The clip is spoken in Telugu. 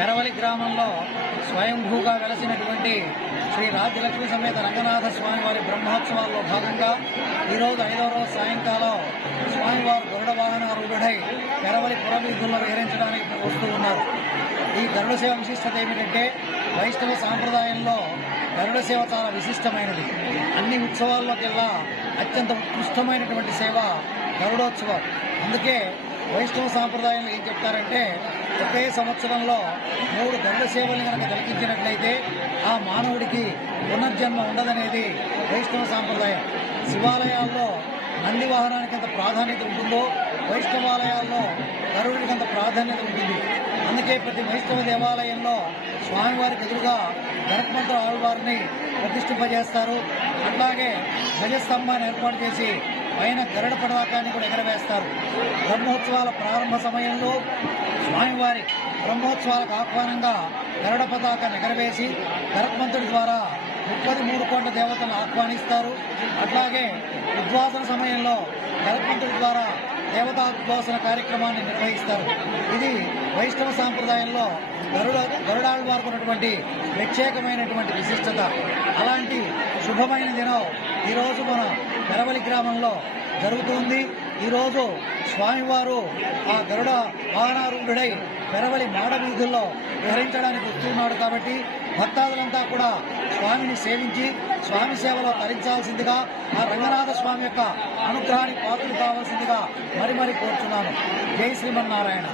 పెరవలి గ్రామంలో స్వయంభూగా వెలసినటువంటి శ్రీ రాజ్యలక్ష్మి సమేత రంగనాథ స్వామివారి బ్రహ్మోత్సవాల్లో భాగంగా ఈరోజు 5వ రోజు సాయంకాలం స్వామివారు గరుడ వాహనారూఢుడై పెరవలి పురవీధుల్లో విహరించడానికి వస్తూ ఉన్నారు. ఈ గరుడ సేవ విశిష్టత ఏమిటంటే వైష్ణవ సాంప్రదాయంలో గరుడ సేవ చాలా విశిష్టమైనది. అన్ని ఉత్సవాల్లోకెల్లా అత్యంత ఉత్కృష్టమైనటువంటి సేవ గరుడోత్సవం. అందుకే వైష్ణవ సాంప్రదాయంలో ఏం చెప్తారంటే ఒకే సంవత్సరంలో 3 గరుడ సేవలు కనుక తిలకించినట్లయితే ఆ మానవుడికి పునర్జన్మ ఉండదనేది వైష్ణవ సాంప్రదాయం. శివాలయాల్లో నంది వాహనానికి ఎంత ప్రాధాన్యత ఉంటుందో వైష్ణవాలయాల్లో గరుడికి అంత ప్రాధాన్యత ఉంటుంది. అందుకే ప్రతి వైష్ణవ దేవాలయంలో స్వామివారికి ఎదురుగా గరుత్మంతుల ఆళ్వారిని ప్రతిష్ఠింపజేస్తారు. అట్లాగే ధ్వజస్తంభాన్ని ఏర్పాటు చేసి పైన గరుడ పతాకాన్ని కూడా ఎగరవేస్తారు. బ్రహ్మోత్సవాల ప్రారంభ సమయంలో స్వామివారి బ్రహ్మోత్సవాలకు ఆహ్వానంగా గరుడ పతాకాన్ని ఎగరవేసి గరుత్మంతుడి ద్వారా 33 కోట్ల దేవతలను ఆహ్వానిస్తారు. అట్లాగే ఉద్వాసన సమయంలో గరుత్మంతుడి ద్వారా దేవతా ఉద్వాసన కార్యక్రమాన్ని నిర్వహిస్తారు. ఇది వైష్ణవ సాంప్రదాయంలో గరుడాళ్వారికి ఉన్నటువంటి ప్రత్యేకమైనటువంటి విశిష్టత. అలాంటి శుభమైన దినం ఈరోజు మన పెరవలి గ్రామంలో జరుగుతుంది. ఈరోజు స్వామివారు ఆ గరుడ వాహనారూఢుడై పెరవలి మాడ వీధుల్లో విహరించడానికి వస్తున్నాడు. కాబట్టి భక్తాదులంతా కూడా స్వామిని సేవించి స్వామి సేవలో తరించాల్సిందిగా, ఆ రంగనాథ స్వామి యొక్క అనుగ్రహానికి పాత్రలు కావాల్సిందిగా మరి కోరుచున్నాను. జై శ్రీమన్నారాయణ.